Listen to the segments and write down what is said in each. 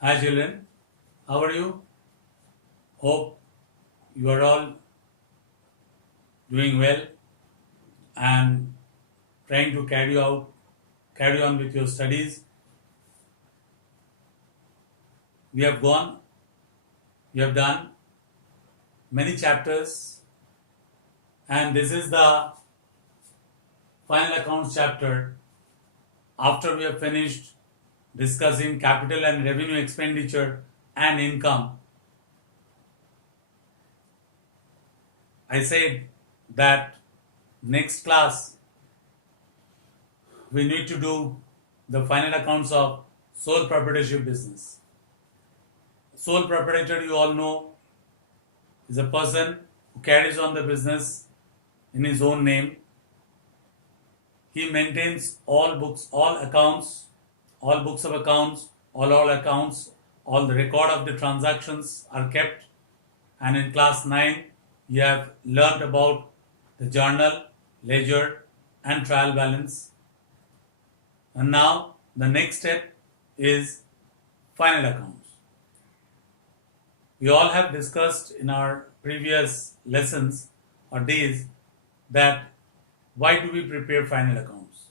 Hi children, how are you? Hope you are all doing well and trying to carry on with your studies. We have gone, we have done many chapters, and this is the final accounts chapter. After we have finished discussing capital and revenue expenditure and income, I said that next class we need to do the final accounts of sole proprietorship business. Sole proprietor, you all know, is a person who carries on the business in his own name. He maintains all books, all accounts, all books of accounts, all accounts, all the record of the transactions are kept. And in class 9, you have learned about the journal, ledger, and trial balance. And now the next step is final accounts. We all have discussed in our previous lessons or days that why do we prepare final accounts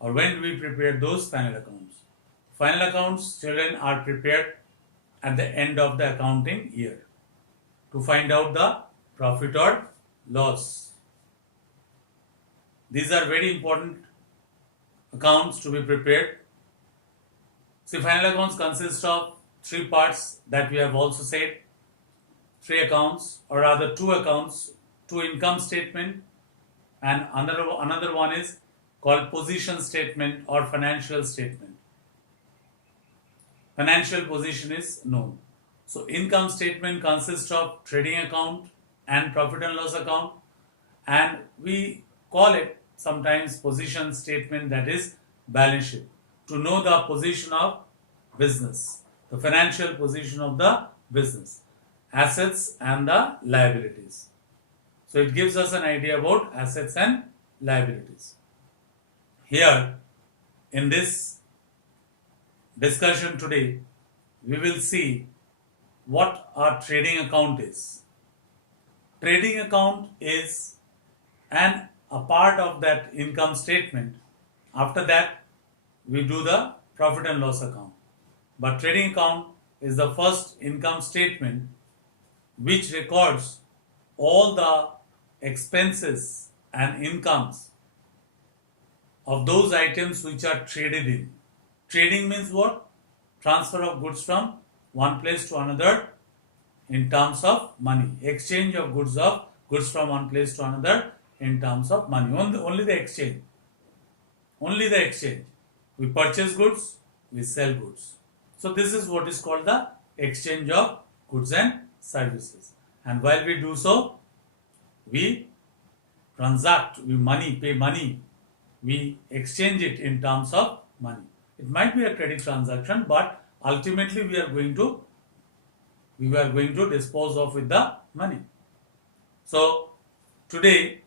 or when do we prepare those final accounts. Final accounts, children, are prepared at the end of the accounting year to find out the profit or loss. These are very important accounts to be prepared. See, final accounts consist of three parts that we have also said. Three accounts, or rather two accounts, two income statement, and another one is called position statement or financial statement. Financial position is known. So income statement consists of trading account and profit and loss account, and we call it sometimes position statement, that is balance sheet, to know the position of business, the financial position of the business, assets and the liabilities. So it gives us an idea about assets and liabilities. Here in this discussion today, we will see what our trading account is. Trading account is a part of that income statement. After that, we do the profit and loss account. But trading account is the first income statement which records all the expenses and incomes of those items which are traded in. Trading means what? Transfer of goods from one place to another in terms of money. Exchange of goods from one place to another in terms of money. Only the exchange. Only the exchange. We purchase goods, we sell goods. So this is what is called the exchange of goods and services. And while we do so, we transact, we pay money, we exchange it in terms of money. It might be a credit transaction, but ultimately we are going to dispose of with the money. So today,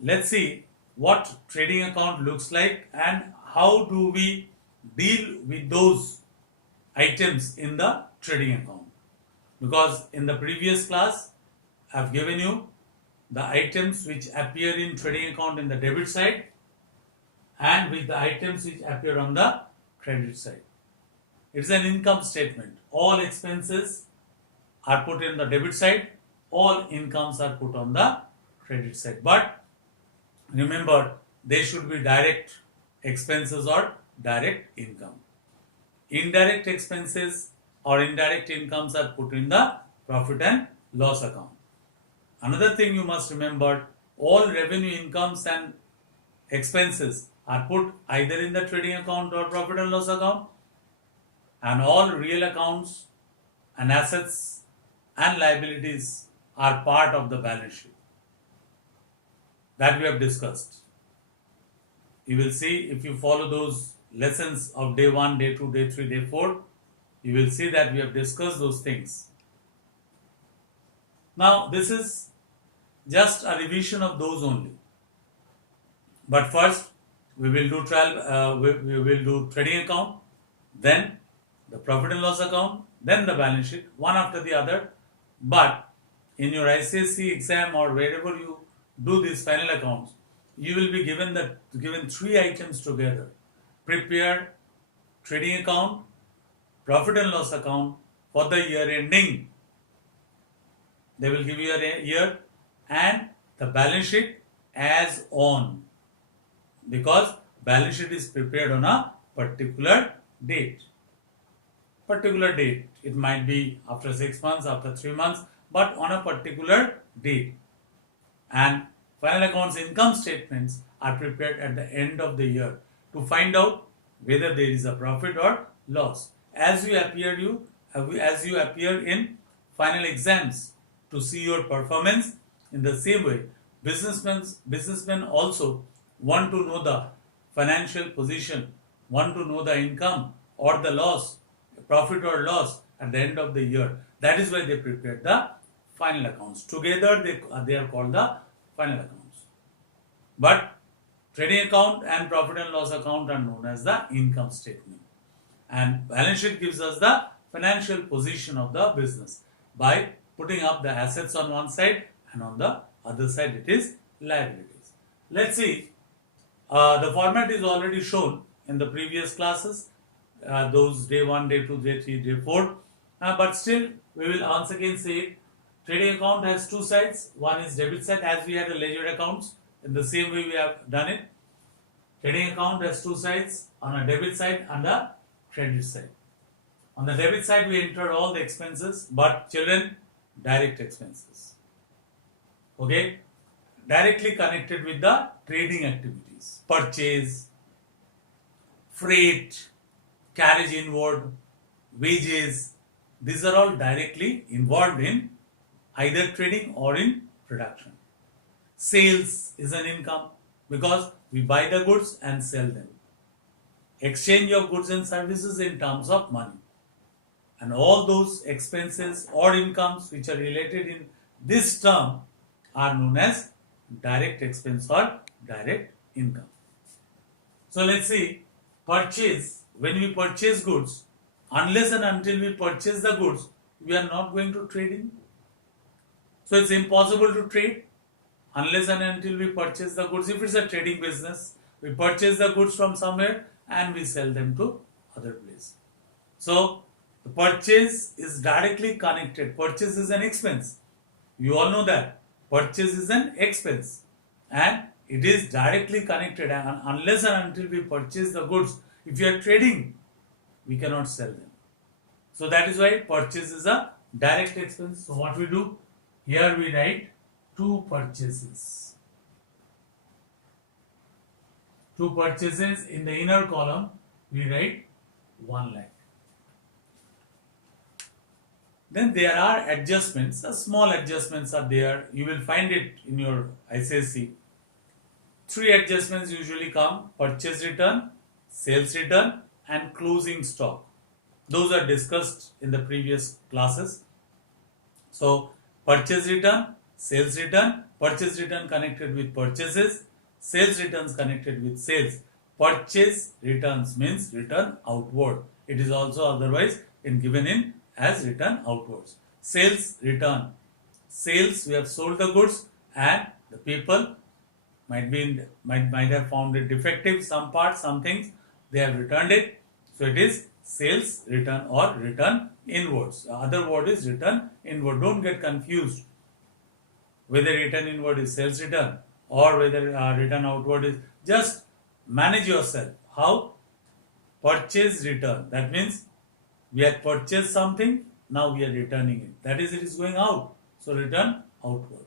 let's see what trading account looks like and how do we deal with those items in the trading account. Because in the previous class, I have given you the items which appear in trading account in the debit side and with the items which appear on the credit side. It's an income statement. All expenses are put in the debit side, all incomes are put on the credit side. But remember, they should be direct expenses or direct income. Indirect expenses or indirect incomes are put in the profit and loss account. Another thing you must remember, all revenue incomes and expenses are put either in the trading account or profit and loss account, and all real accounts and assets and liabilities are part of the balance sheet that we have discussed. You will see if you follow those lessons of day 1, day 2, day 3, day 4, you will see that we have discussed those things. Now this is just a revision of those only. But first we will do trading account, then the profit and loss account, then the balance sheet, one after the other. But in your ICSE exam or wherever you do these final accounts, you will be given three items together: prepare trading account, profit and loss account for the year ending. They will give you a year and the balance sheet as on, because balance sheet is prepared on a particular date. Particular date. It might be after 6 months, after 3 months, but on a particular date. And final accounts income statements are prepared at the end of the year to find out whether there is a profit or loss. As you appear in final exams to see your performance, in the same way, businessmen also want to know the financial position, want to know the income or the loss, profit or loss at the end of the year. That is why they prepared the final accounts. Together they are called the final accounts. But trading account and profit and loss account are known as the income statement. And balance sheet gives us the financial position of the business by putting up the assets on one side and on the other side it is liabilities. Let's see. The format is already shown in the previous classes, those day 1, day 2, day 3, day 4. But still, we will once again say it. Trading account has two sides. One is debit side, as we had a ledger accounts. In the same way we have done it. Trading account has two sides, on a debit side and a credit side. On the debit side, we enter all the expenses, but children, direct expenses. Okay? Directly connected with the trading activities. Purchase, freight, carriage inward, wages. These are all directly involved in either trading or in production. Sales is an income because we buy the goods and sell them. Exchange of goods and services in terms of money. And all those expenses or incomes which are related in this term are known as direct expense or direct income. So let's see, purchase. When we purchase goods, unless and until we purchase the goods, we are not going to trade in. So it's impossible to trade unless and until we purchase the goods. If it's a trading business, we purchase the goods from somewhere and we sell them to other place. So the purchase is directly connected. Purchase is an expense. You all know that. Purchase is an expense and it is directly connected, and unless and until we purchase the goods, if you are trading, we cannot sell them. So that is why purchase is a direct expense. So what we do? Here we write two purchases. Two purchases. In the inner column, we write 1 lakh. Then there are adjustments. Small adjustments are there. You will find it in your ICSE. 3 adjustments usually come: purchase return, sales return, and closing stock. Those are discussed in the previous classes. So purchase return, sales return, purchase return connected with purchases, sales returns connected with sales. Purchase returns means return outward. It is also otherwise given in as return outwards. Sales return. Sales, we have sold the goods and the people might have found it defective, some parts, some things, they have returned it. So it is sales return or return inwards. The other word is return inward. Don't get confused whether return inward is sales return or whether return outward is. Just manage yourself. How? Purchase return. That means we have purchased something, now we are returning it. That is, it is going out. So return outward.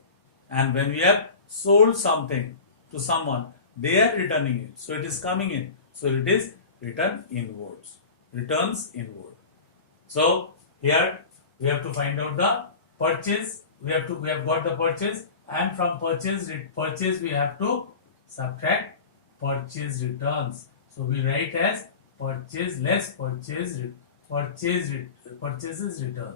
And when we have sold something to someone, they are returning it. So it is coming in. So it is return inwards. Returns inward. So here we have to find out the purchase. We have got the purchase, and from purchase we have to subtract purchase returns. So we write as purchase less purchases return.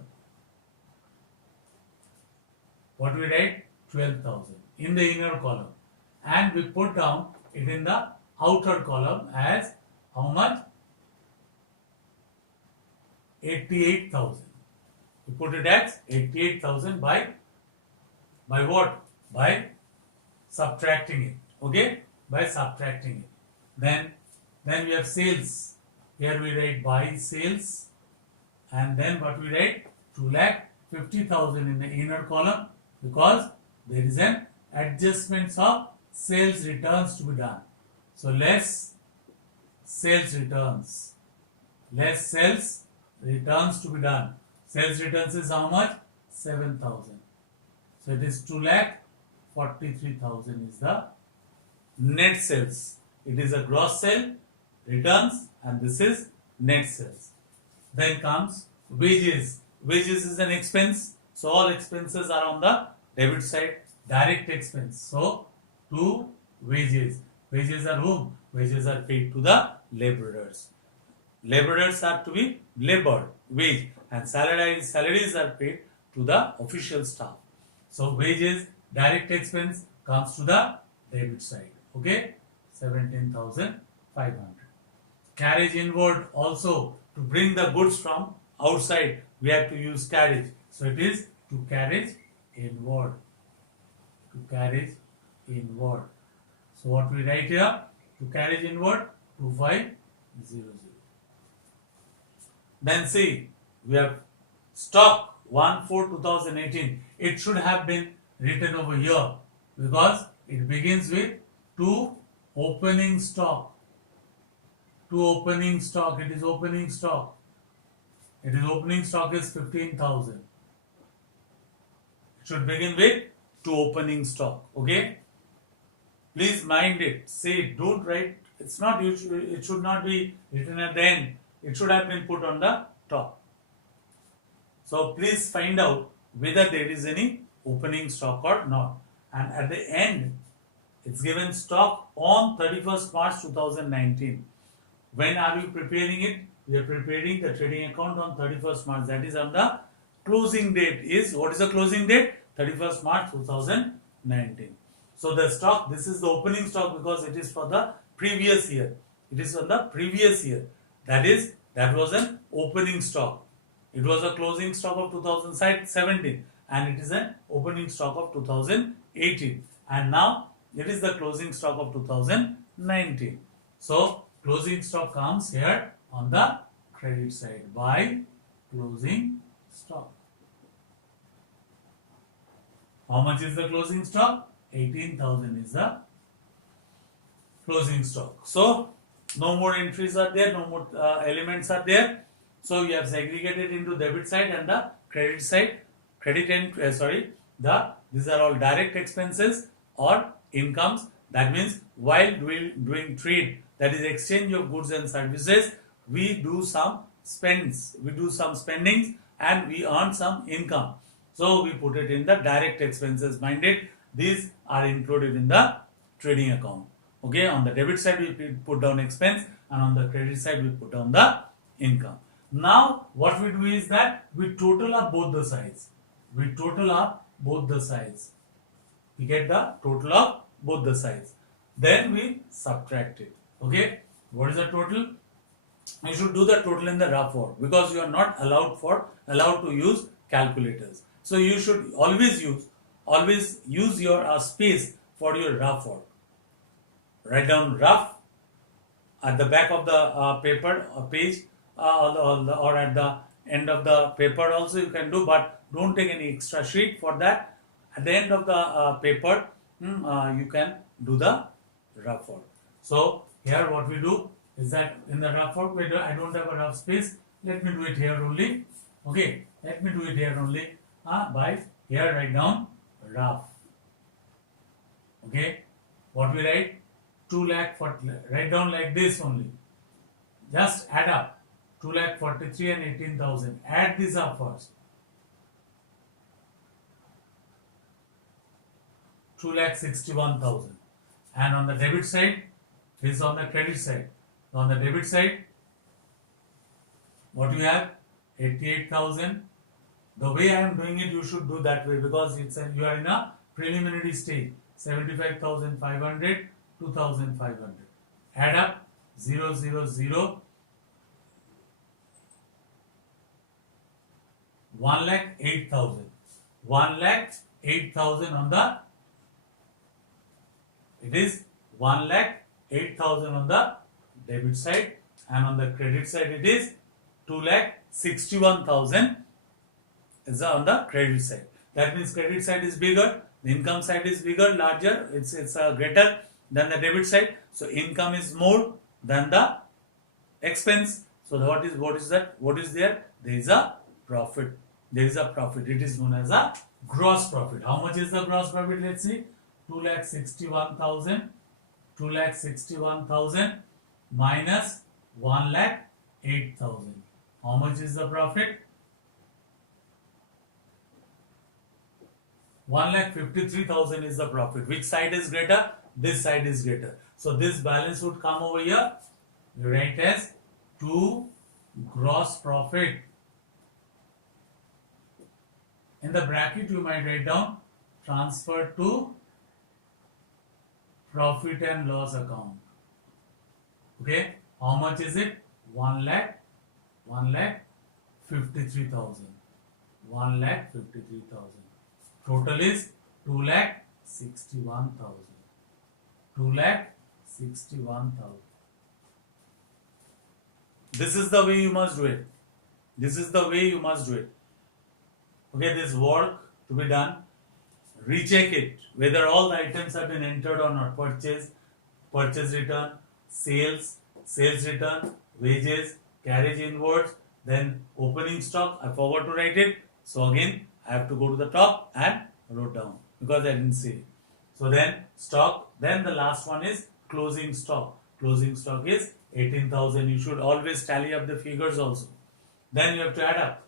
What we write? 12,000 in the inner column, and we put down it in the outer column as how much? 88,000. We put it as 88,000 by what? By subtracting it. Okay? By subtracting it. Then we have sales. Here we write by sales, and then what we write? 2,50,000 in the inner column, because there is an adjustment of sales returns to be done. So less sales returns. Less sales returns to be done. Sales returns is how much? 7,000. So it is 2,43,000 is the net sales. It is a gross sale returns, and this is net sales. Then comes wages. Wages is an expense. So all expenses are on the debit side. Direct expense. So to wages. Wages are whom? Wages are paid to the laborers. Laborers are to be labored, wage, and salaries are paid to the official staff. So wages, direct expense comes to the debit side. Okay, 17,500. Carriage inward also, to bring the goods from outside we have to use carriage. So it is to carriage inward. To carriage inward. So what we write here? To carriage inward 2500. Then see, we have stock 1/4/2018. It should have been written over here because it begins with to opening stock. To opening stock. It is opening stock. It is opening stock is 15,000. It should begin with to opening stock. Okay. Please mind it. Say, don't write. It's not. It should not be written at the end. It should have been put on the top. So please find out whether there is any opening stock or not. And at the end, it's given stock on 31st March 2019. When are you preparing it? We are preparing the trading account on 31st March. That is on the closing date. What is the closing date? 31st March 2019. So the stock, this is the opening stock because it is for the previous year. It is on the previous year. That was an opening stock. It was a closing stock of 2017 and it is an opening stock of 2018. And now it is the closing stock of 2019. So closing stock comes here on the credit side by closing stock. How much is the closing stock? 18,000 is the closing stock. So no more entries are there, no more elements are there. So you have segregated into debit side and the credit side. These are all direct expenses or incomes. That means while doing trade, that is exchange of goods and services, we do some spendings, and we earn some income. So we put it in the direct expenses. Mind it, these are included in the trading account. Okay, on the debit side we put down expense and on the credit side we put down the income. Now what we do is that we total up both the sides. We get the total of both the sides. Then we subtract it. Okay, what is the total? You should do the total in the rough work because you are not allowed to use calculators. So you should always use your space for your rough work. Write down rough at the back of the paper or page or at the end of the paper also you can do, but don't take any extra sheet for that. At the end of the paper you can do the rough work. So here what we do is that in the rough work I don't have a rough space. Let me do it here only. Okay, let me do it here only. By here write down rough. Okay, what we write? 2,40,000. Write down like this only. Just add up 2,43,000 and 18,000. Add this up first. 2,61,000. And on the debit side, this is on the credit side. On the debit side, what you have? 88,000. The way I am doing it, you should do that way because you are in a preliminary stage. 75,500, 2,500. Add up 0, 0, 0. 1,08,000. 1,08,000 on the, it is 1,08,000 on the debit side, and on the credit side it is 2,61,000 is on the credit side. That means credit side is bigger, the income side is bigger, larger, it's greater than the debit side. So income is more than the expense. So what is that? What is there? There is a profit. There is a profit. It is known as a gross profit. How much is the gross profit? Let's see. 2,61,000. 2,61,000 minus 1,08,000. How much is the profit? 1,53,000 is the profit. Which side is greater? This side is greater. So this balance would come over here. You write as 2 gross profit. In the bracket you might write down transfer to profit and loss account. Okay, how much is it? 1,53,000. 1,53,000. Total is 2,61,000. 2,61,000. This is the way you must do it. This is the way you must do it. Okay, this work to be done. Recheck it whether all the items have been entered or not. Purchase return, sales return, wages, carriage inwards, then opening stock. I forgot to write it. So again, I have to go to the top and wrote down because I didn't see it. So then stock, then the last one is closing stock. Closing stock is 18,000. You should always tally up the figures also. Then you have to add up.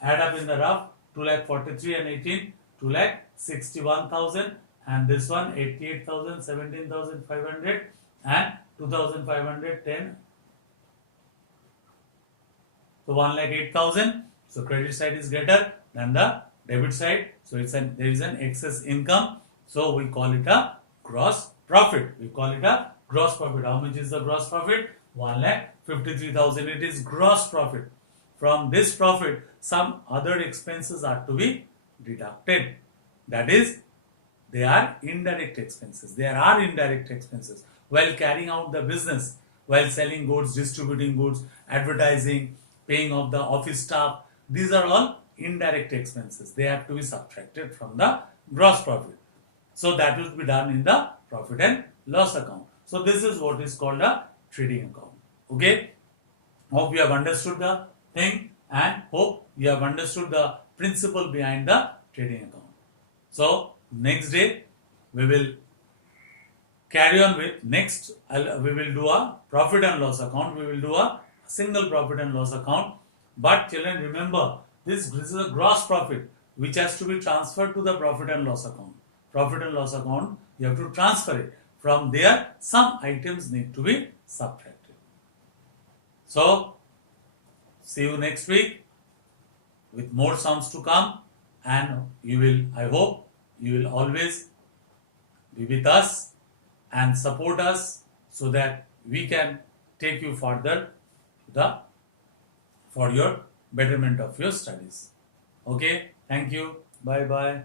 Add up in the rough. 2,43,000 and 18, 2,61,000, and this one 88,000, 17,500 and 2,510. So 1,08,000. So credit side is greater than the debit side. So there is an excess income. So we call it a gross profit. We call it a gross profit. How much is the gross profit? 1,53,000. It is gross profit. From this profit, some other expenses are to be deducted. That is, they are indirect expenses. There are indirect expenses while carrying out the business, while selling goods, distributing goods, advertising, paying of the office staff. These are all indirect expenses. They have to be subtracted from the gross profit. So that will be done in the profit and loss account. So this is what is called a trading account. Okay. Hope you have understood the thing and hope you have understood the principle behind the trading account. So next day we will carry on with next. We will do a profit and loss account. We will do a single profit and loss account. But children, remember this is a gross profit which has to be transferred to the profit and loss account. Profit and loss account, you have to transfer it. From there, some items need to be subtracted. So see you next week with more sums to come, and you will, I hope, you will always be with us and support us so that we can take you further for your betterment of your studies. Okay, thank you. Bye bye.